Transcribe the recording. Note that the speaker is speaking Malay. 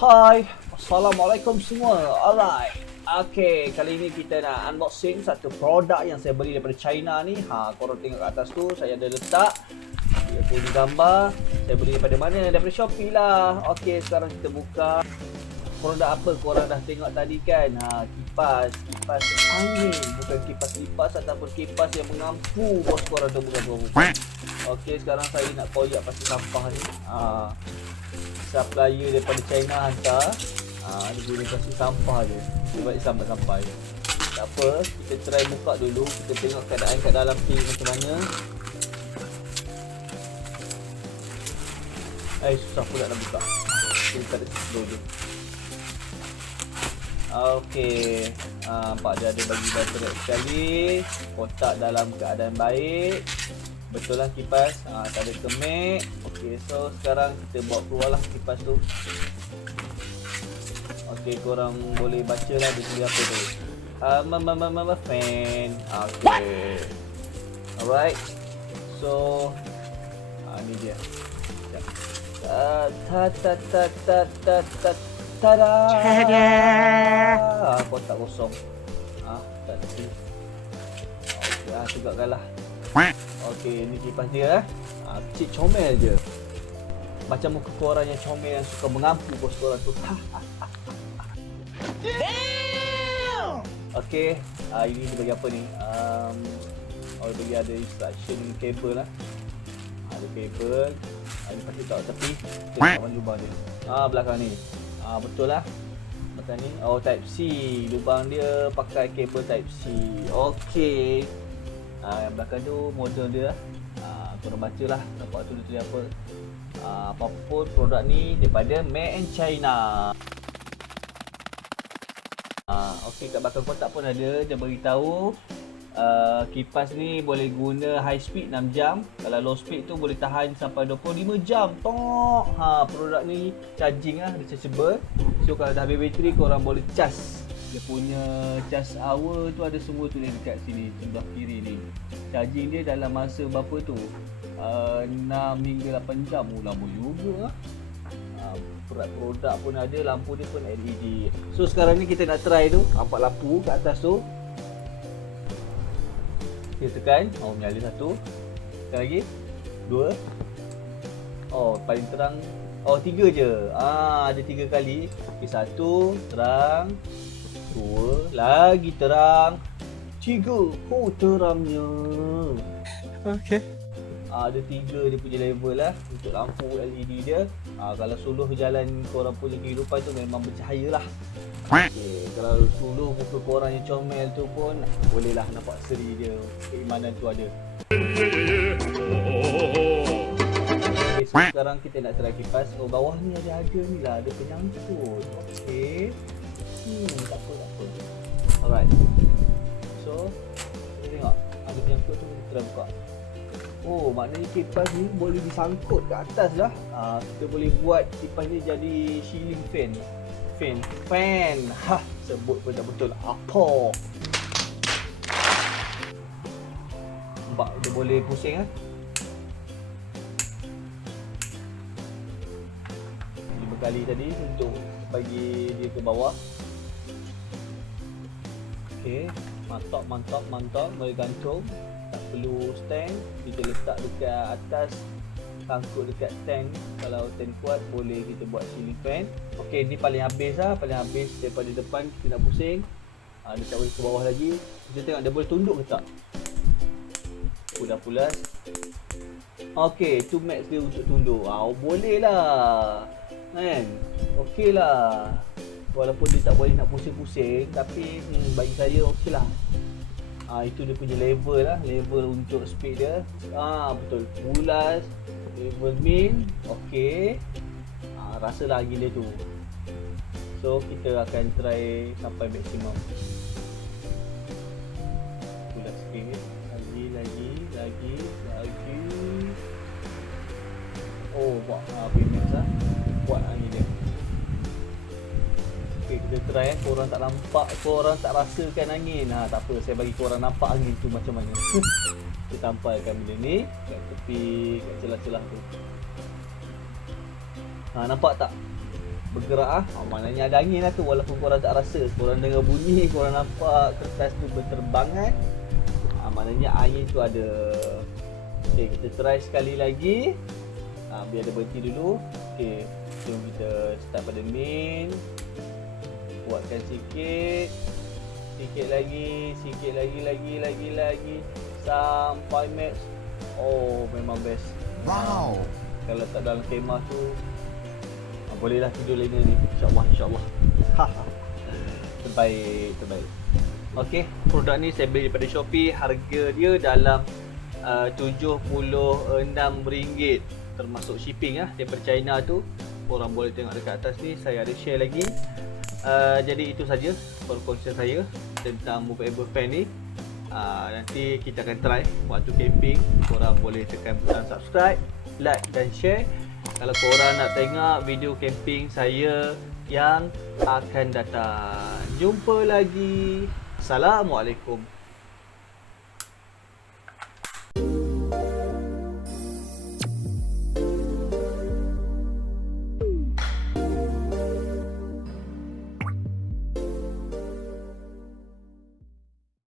Hai, Assalamualaikum semua. Alright. Okay, kali ini kita nak unboxing satu produk yang saya beli daripada China ni. Korang tengok kat atas tu, saya ada letak. Dia punya gambar. Saya beli daripada mana? Daripada Shopee lah. Okay, sekarang kita buka. Produk apa korang dah tengok tadi kan? Kipas angin. Bukan kipas lipas ataupun kipas yang mengampu. Bos korang tu bukan. Okay, sekarang saya nak koyak pasal sampah ni. Supplier daripada China hantar. Dia boleh kasih sampah je. Dia bagi sampah je. Tak apa, kita try buka dulu. Kita tengok keadaan kat dalam ni macam mana. Susah pula nak buka. Kita tak ada slow je. Okey. Nampak dia ada bagi baterai sekali. Kotak dalam keadaan baik. Betul lah kipas, tak ada kemek. Okey, so sekarang kita bawa keluar lah kipas tu. Okey, korang boleh baca lah dia tulis apa tu. Fan. Okey. Alright. So ni dia. Tada. Kotak kosong. Tak ada. Okey, tegakkanlah. Okey, ni kipas dia. Kecil comel je. Macam muka korang yang comel yang suka mengampu bos korang tu. Damn! Okey, ini dia bagi apa ni? Dia bagi ada instruction kabel lah. Ada kabel. Ini pasti tak tepi. Kita tengok lubang dia. Belakang ni. Betul lah. Belakang ni. Type C. Lubang dia pakai kabel Type C. Okey. Yang belakang tu model dia. Korang baca lah nampak tu dia tulis apa. Apapun produk ni daripada Made in China. Okey, kat belakang kotak pun ada dia beritahu kipas ni boleh guna high speed 6 jam. Kalau low speed tu boleh tahan sampai 25 jam. Produk ni charging lah, rechargeable. So kalau dah habis bateri korang boleh charge. Dia punya charge hour tu ada semua tulis dekat sini sebelah kiri ni. Charging dia dalam masa berapa tu? 6 hingga 8 jam. Lama juga lah. Produk pun ada, lampu dia pun LED. So sekarang ni kita nak try tu. Nampak lampu kat atas tu. Kita tekan. Menyala satu. Tekan lagi. Dua. Paling terang. 3 je. Ada 3 kali. Okay, 1 terang. 2 lagi terang. 3 terangnya. Okay. Ada 3 dia punya level lah untuk lampu LED dia. Kalau suluh jalan korang punya kehidupan tu memang bercahaya lah. Okay. Kalau suluh muka korang yang comel tu pun boleh lah nampak seri dia. Keimanan tu ada. Okay, so sekarang kita nak try kipas. Bawah ni ada ni lah. Ada penyangkut. Okay. Tak apa. Alright. So kita tengok ada penyangkut tu, kita try buka. Maknanya kipas ni boleh disangkut ke atas lah. Kita boleh buat kipas ni jadi ceiling fan. Sebut pun tak betul apa. Nampak dia boleh pusing lah. 5 kali tadi untuk bagi dia ke bawah. Okey, mantap, boleh gantung. Tak perlu stand, kita letak dekat atas, sangkut dekat tank. Kalau tank kuat boleh kita buat ceiling fan. Okey, ni paling habis daripada depan kita nak pusing. Dia tak boleh ke bawah lagi. Kita tengok dia boleh tunduk ke tak. Dah pulas. Okey, tu max dia untuk tunduk. Boleh lah kan. Okey lah. Walaupun dia tak boleh nak pusing-pusing, tapi bagi saya okey lah. Itu dia punya level lah. Level untuk speed dia. Betul. Pulas. Level min. Okey. Rasalah gila tu. So kita akan try sampai maksimum. Pulas sikit. Lagi. Buat PMX lah. Buat angin dia. Okay, kita try korang tak nampak, korang tak rasakan angin. Tak apa, saya bagi korang nampak angin tu macam mana. Kita tampalkan benda ni kat tepi, kat celah-celah tu. Nampak tak? bergerak maknanya ada angin lah tu, walaupun korang tak rasa, korang dengar bunyi, korang nampak kertas tu berterbangan, maknanya angin tu ada. Okay, kita try sekali lagi. Biar dia berhenti dulu. Okay, jom kita start pada main. Kuatkan sikit. Sikit lagi, sampai max. Oh, memang best. Wow. Kalau tak dalam kemah tu, bolehlah tidur lena ni. InsyaAllah. Terbaik. Okey, produk ni saya beli daripada Shopee. Harga dia dalam RM76, termasuk shipping daripada China tu. Korang boleh tengok dekat atas ni, saya ada share lagi. Jadi itu saja perkongsian saya tentang movable fan ni. Nanti kita akan try waktu camping. Korang boleh tekan butang subscribe, like dan share kalau korang nak tengok video camping saya yang akan datang. Jumpa lagi. Assalamualaikum.